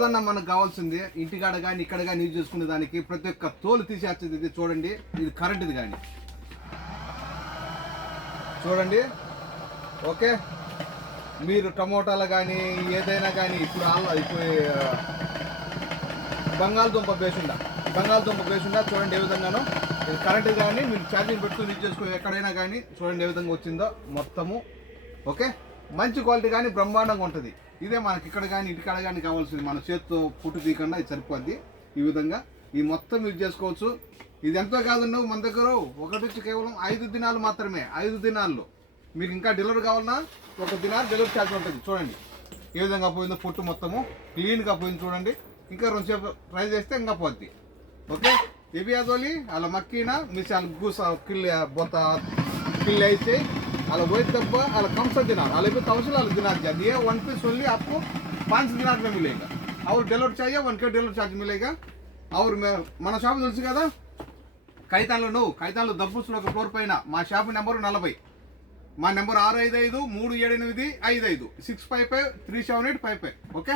ఏదన్నా మనకు కావాల్సింది ఇంటికాడ కానీ ఇక్కడ కానీ యూజ్ చేసుకునే దానికి ప్రతి ఒక్క తోలు తీసేస్తుంది. ఇది చూడండి, ఇది కరెంట్ది కానీ చూడండి. ఓకే, మీరు టమోటాలు కానీ ఏదైనా కానీ ఇప్పుడు బంగాళదుంప బేసుండా చూడండి ఏ విధంగానో. ఇది కరెంట్ కానీ మీరు ఛార్జింగ్ పెట్టుకుని యూజ్ చేసుకుని ఎక్కడైనా కానీ చూడండి ఏ విధంగా వచ్చిందో మొత్తము. ఓకే, మంచి క్వాలిటీ కానీ బ్రహ్మాండంగా ఉంటుంది. ఇదే మనకి ఇక్కడ కానీ ఇంటికాడ కానీ కావాల్సింది. మన చేతితో పుట్టు తీయకుండా ఇది సరిపోద్ది. ఈ విధంగా ఈ మొత్తం యూజ్ చేసుకోవచ్చు. ఇది ఎంతో కాదండి, మన దగ్గర ఒకటి వచ్చి కేవలం 5 దినాలు మాత్రమే. 5 దినాల్లో మీకు ఇంకా డెలివరీ కావాలన్నా 1 దినాలు డెలివరీ ఛార్జ్ ఉంటుంది. చూడండి ఏ విధంగా పోయిందో, పుట్టు మొత్తము క్లీన్గా పోయింది చూడండి. ఇంకా 2 సేపు ట్రై చేస్తే ఇంకా పోద్ది. ఓకే, ఇవి అదోలి అలా మక్కిన మిసాల్ గూస किल ऐसे अला वही डब्बा अला कम सा दिनार अला भी 1000 दिनार जाती है. 1 पीस ओनली आपको 5 दिनार में मिलेगा. और डिलीवरी चाहिए 1 के डिलीवरी चार्ज मिलेगा. और మన షాప్ తెలుసు కదా, కైతాన్లో దబ్బుసులో ఒక ఫ్లోర్ పైన మా షాప్ నెంబర్ 40. మా నెంబర్ 655 378 55 655 378 55. ఓకే.